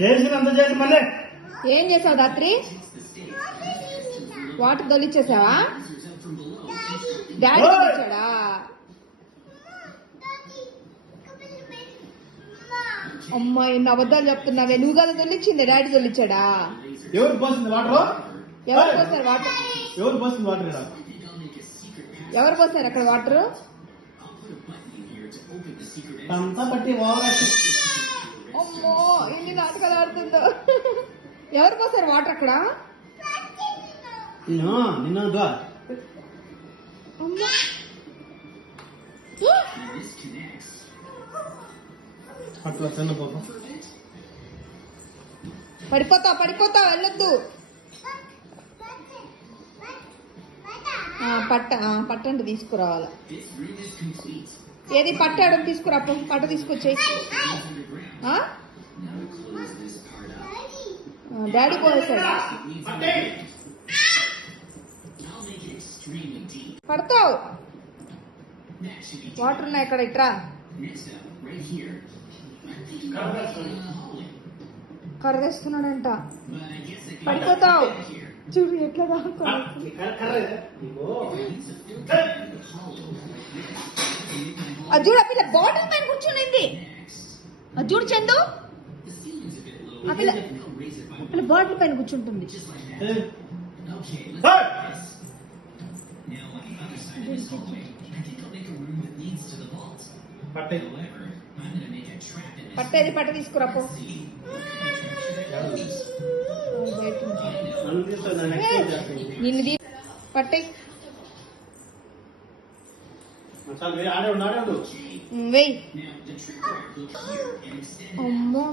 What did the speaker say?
చేసినంత చేసి మళ్ళీ. ఏం చేసావు రాత్రి? వాటర్ తొలిచ్చేసావా? డాడీ ఓయ్! తొలిచాడా అమ్మా ఎన్ని అబద్ధాలు చెప్తున్నావే. నువ్వు కదా తొలిచ్చింది డాడీ తొలిచాడా ఎవరు పోసింది వాటర్? ఎవరు పోసారు వాటర్ ఎవరు పోసింది వాటర్ ఎవరు పోసారు అక్కడ వాటర్? అంతా ఓవర్ అమ్మో ఎన్ని నాటకాలు ఆడుతుందో ఎవరు పోసారు వాటర్ అక్కడ? నిన్న నిన్న దా. అమ్మా అట్లా చిన్న పాప పడిపోతావు పడిపోతావు వెళ్ళొద్దు. పట్ట పట్టండి తీసుకురావాలి. ఏది పట్టాడు తీసుకురా పట్ట? ఆ, డాడీ పోసాడు పడతావు. వాటర్ ఉన్నాయి ఇక్కడ ఇట్రా. కర్ర పడిపోతావు. చూడు ఎట్లా దాక్కోవాలి. అది చూడు పిల్ల బాటిల్ పైన కూర్చునింది. అది చూడు చందు. ఆ పిల్ల పిల్ల బాటిల్ పైన కూర్చుంటుంది. పట్టే. పట్టేది పట్ట తీసుకురా పో. బయట ఉంది. నన్ను తీస్తా నెక్స్ట్ చేస్తాను నిన్ను తీ పట్టే. వెయ్యి అమ్మో.